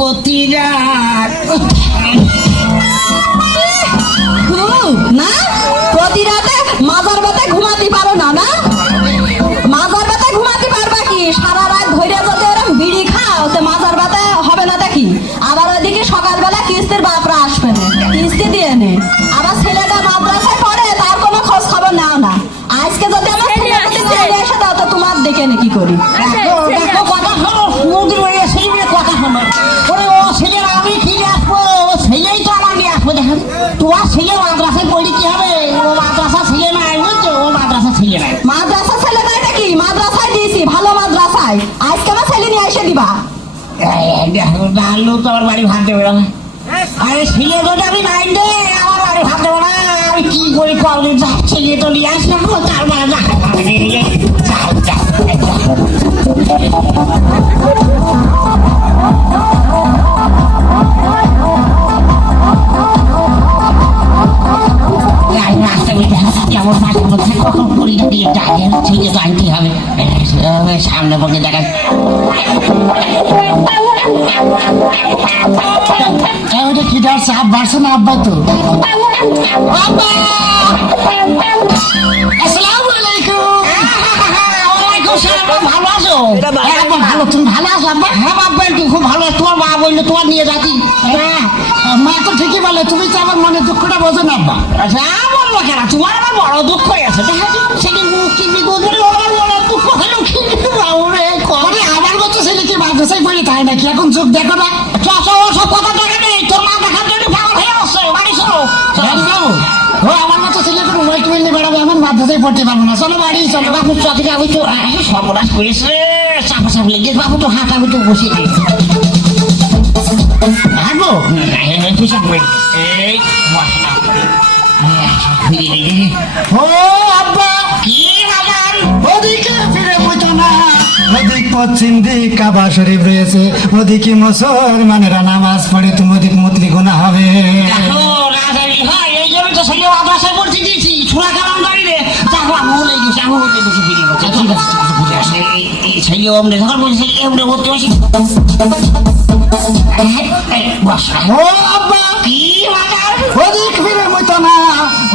প্রতি রাত না প্রতি রাতে মাজার বাতে ঘুমাতে পারো না না মাজার বাতে ঘুমাতে পারবা কি সারা রাত ধরে যদি ওরকম বিড়ি খাও তো মাজার বাতে হবে না দেখি আবার ওইদিকে সকালবেলা কিস্তির বাপরা আসবে না কিস্তি দিয়ে নে আবার ছেলেটা মাদ্রাসায় পড়ে তার কোনো খোঁজ খবর নাও না আজকে যদি আমার ছেলে এসে দাও তো তোমার দেখে নে কি করি দেখো কথা শোনো নদীর বাড়ি সেই কথা শোনো ওরে ও ছেলের আমি ফিরে আসবো ও ছেলেই তো আমার নিয়ে আসবো দেখেন তোমার ছেলে মাদ্রাসায় পড়ি কি হবে ও মাদ্রাসা ছেলে নাই বুঝছো ও মাদ্রাসা ছেলে নাই মাদ্রাসা ছেলে নাই নাকি মাদ্রাসায় দিয়েছি ভালো মাদ্রাসায় আজকে আমার ছেলে নিয়ে এসে দিবা দেখো ডালু তো আমার বাড়ি ভাত দেবে না আরে ছেলে যদি আমি নাই দে আমার বাড়ি ভাত দেবো না আমি কি করি কবে ছেলে তো নিয়ে আসলাম তার মানে কেমন মাঝে মধ্যে কখন পরীক্ষা দিয়ে যায় ছেলে তো আনতে হবে সামনে পক্ষে দেখা ওটা কি দাঁড় চাপ বাড়ছে না আব্বা তো আসসালামু আলাইকুম ভালো আছো ভালো তুমি ভালো আছো আব্বা হ্যাঁ বাবা তুই খুব ভালো তোমার মা বললে তোমার নিয়ে যাচ্ছি মা তো ঠিকই বলে তুমি তো আমার মনে দুঃখটা বোঝো না আব্বা আচ্ছা বললো কেন তোমার আমার বড় দুঃখ আছে দেখা সেদিন মুক্তি বিপদ হলে আমার বড় দুঃখ হলো কি আমার মতো ছেলে কি মাদ্রাসায় পড়ে তাই নাকি এখন চোখ দেখো না সব কথা দেখা নেই তোর মা দেখার জন্য ভালো হয়ে আসছে বাড়ি চলো বাবু ও আমার মতো ছেলে কোনো ওয়াইট মিললে বেড়াবে আমার মাদ্রাসায় পড়তে পারবো না চলো বাড়ি চলো বাবু চোখে আমি তো সর্বনাশ করেছে চাপা চাপ লেগে বাবু তো হাত আমি তো বসে ভাগো তুই সব এই মশলা ও আব্বা কি বাজার ওদিকে ফিরে বুঝো না ওদিক পশ্চিম দিক কাবা শরীফ রয়েছে ওদিকে মুসলমানেরা নামাজ পড়ে তুমি ওদিক মতলি গোনা হবে দেখো রাজারি হয় এই জন্য তো ছেলে মাদ্রাসায় পড়তে দিয়েছি ছোড়া কারণ দাঁড়িয়ে দেখো আমি বলে গেছি আমি ওকে দেখে ফিরে গেছি ঠিক আছে বুঝে আসে এই ছেলে অমনে যখন বলছি এমনি ভর্তি হয়েছি ও আব্বা কি বাজার ওদিক ফিরে বুঝো না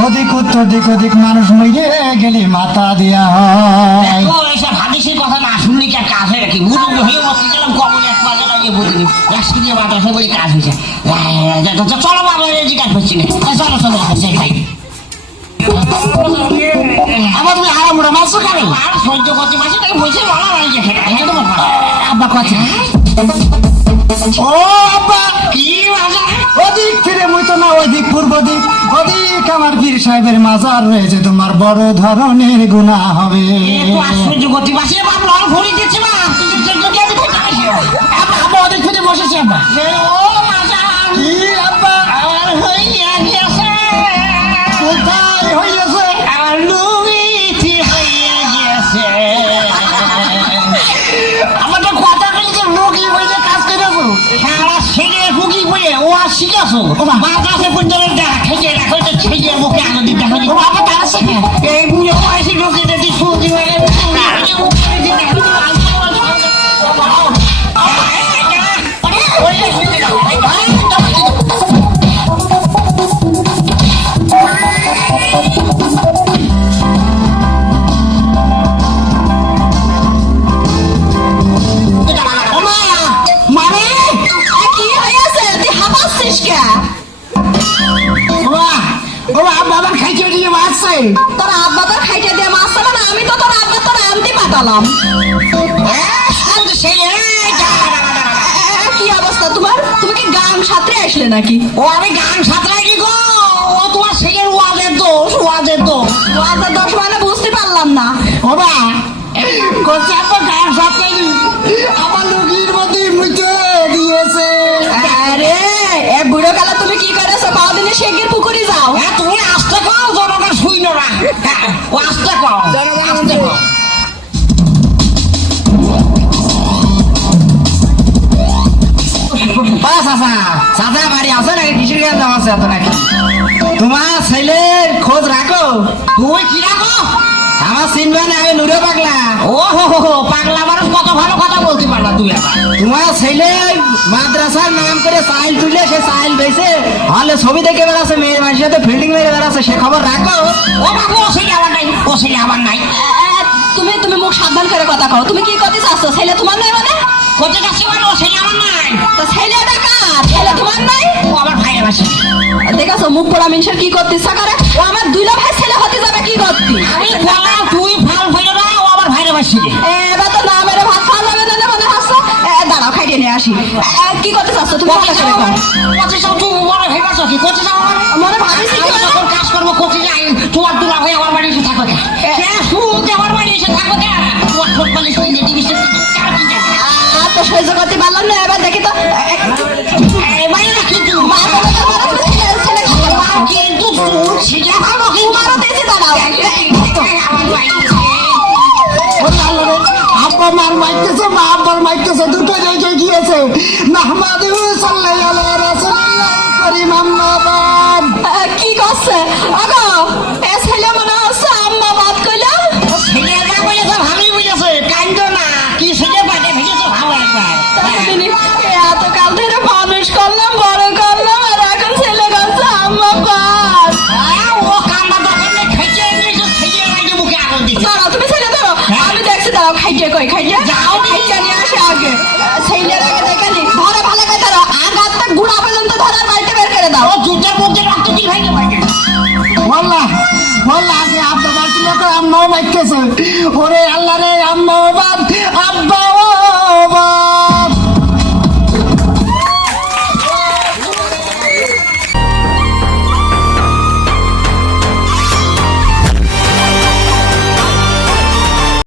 ওদিক উত্তর দিক ওদিক মানুষ মরে গেলে মাথা দেয়া হয় ও এইসব হাদিসের কথা না শুনলে কি আর কাজ হয় নাকি মুরব্বী হয়ে বসে গেলাম কমন এক মাঝে লাগিয়ে বুঝিনি রাষ্ট্রীয় দিয়ে মাদ্রাসা বলে কাজ হয়েছে চলো বাবা জিজ্ঞাসা করছি না চলো চলো ভাই আবার তুমি আরাম ওরা মারছো কেন আর সহ্য করতে পারছি তাই বসে বলা নাই যে আব্বা কথা ও আব্বা কি বাজার ওদিক ফিরে মুইতো না ওদিক পূর্ব দিক ওদিক আমার পীর সাহেবের মাজার রয়েছে তোমার বড় ধরনের গুনাহ হবে সহ্য করতে পারছি বাবা লড় ভরি দিচ্ছে মা আব্বা ওদিক ফিরে বসেছে আব্বা ও বাজার কি আব্বা আমার হইয়া গেছে কোথায় হইয়াছে আমার লুবিটি হইয়া গেছে আমার তো কথা বলছে রোগী বইতে কাজ করেছো সারা ছেলে হুকি বলে ও আর শিখেছো বাতাসে পর্যন্ত দেখা খেয়ে রাখো তো ছেলে মুখে আনন্দ দেখা ও বাবা তার সাথে এই বুড়ো বয়সে ঢুকে যদি সর্দি হয়ে বাবা খাইতে দিয়ে মারছে তোর আব্বা তোর খাইতে দিয়ে মাছ চালা না আমি তো তোর আব্বা তোর আনতে পাঠালাম কি অবস্থা তোমার তুমি কি গান সাঁতরে আসলে নাকি ও আমি গান সাঁতরাই কি গো ও তোমার ছেলের ওয়াজের দোষ ওয়াজের দোষ ওয়াজের দোষ মানে বুঝতে পারলাম না ওবা কোচে আপা গান সাথে আমার রোগীর মধ্যে মুছে দিয়েছে আরে এ বুড়ো কালে তুমি কি করেছো কদিনে শেখের পুকুরে যাও হ্যাঁ তুমি আসতে কও জনগণ শুইল না ও আসতে কও আসতে কও চাচা বাড়ি আছে নাকি কিসের জ্ঞান জমা আছে নাকি তোমার ছেলের খোঁজ রাখো তুই কি রাখো আমার চিনবে না, আমি নুরে পাগলা। ও হো পাগলা মানুষ কত ভালো কথা বলতে পারলা তুই আবার। তোমার ছেলে মাদ্রাসার নাম করে সাইল তুলে সে সাইল বেছে হলে ছবি দেখে বেড়াচ্ছে, মেয়ের মাসের সাথে ফিল্ডিং মেরে বেড়াচ্ছে, সে খবর রাখো। ও বাবু ও ছেলে আমার নাই, ও ছেলে আমার নাই। তুমি তুমি মুখ সাবধান করে কথা কও। তুমি কি করতে চাচ্ছ? ছেলে তোমার নাই মানে? কোথায় যাচ্ছি মানে ও ছেলে আমার নাই। তো ছেলেটা কার? ছেলে তোমার নাই? ও আমার ভাইয়ের বাসা। দেখেছো মুখ পোড়া মানুষের কি করতে ইচ্ছা করে? ও আমার দুইলা ভাই ছেলে হতে যাবে কি করতে? আমি বললাম তুই ফাল ফেলে না, ও আমার ভাইয়ের বাসি রে। এবার তো না মেরে ভাত খাওয়া যাবে না মনে হচ্ছে। দাঁড়াও খাইয়ে নিয়ে আসি। কি করতে চাচ্ছ তুমি? কোথায় যাও তুই মনে ভাই বাসা কি কোথায় যাও আমার? মনে ভাবিছি কি আমি মানে? যখন কাজ করবো কোথায় যাই, তোমার দুলা ভাই আমার বাড়ি এসে থাকো কে? শুনতে আমার বাড়ি এসে থাকো কে? তোমার ঠোঁট পালিশ হয়ে নেটিভিশন তো সহ্য করতে পারলাম না। এবার দেখি তো বাইরে কিন্তু ছেলে কিন্তু তোর ছেলে ভালো কিন্তু মারো দিয়েছি। দাঁড়াও আমার ভাই আব্বা মার মাইতেছে, মা আব্বার মাইতেছে, দুটো জায়গায় গিয়েছে। নাহমাদু সাল্লাল্লাহু আলাইহি রাসূলিল্লাহ করিম আম্মা বাদ। কি করছে? আগো এ ছেলে মনে হচ্ছে আম্মা বাদ কইলাম। ছেলে যা বলেছে ভালোই বুঝেছে, কান্দ না। কি ছেলে পাটে ভেঙেছে ভালো একবার। এত কাল ধরে মানুষ করলাম, বড় করলাম, আর এখন ছেলে করছে আম্মা বাদ। ও কান্না দরকার নেই, খেতে নিয়েছে ছেলে লাগে মুখে আগুন দিচ্ছে। দাঁড়াও তুমি ছেলে ধরো, আমি দেখছি। দাঁড়াও খাইতে কই খাইতে যাও। খাইতে নিয়ে আসে আগে। ছেলের আগে দেখে নি ধরে ভালো করে ধরো, আগাতে গুড়া পর্যন্ত ধরে বাড়িতে বের করে দাও। ও যুদ্ধের মধ্যে রক্ত কি ভাইকে ভাইকে বললা আগে আব্বা মারছিল তো আম্মাও মাইতেছে। ওরে আল্লাহ রে, আম্মাও বাদ, আব্বা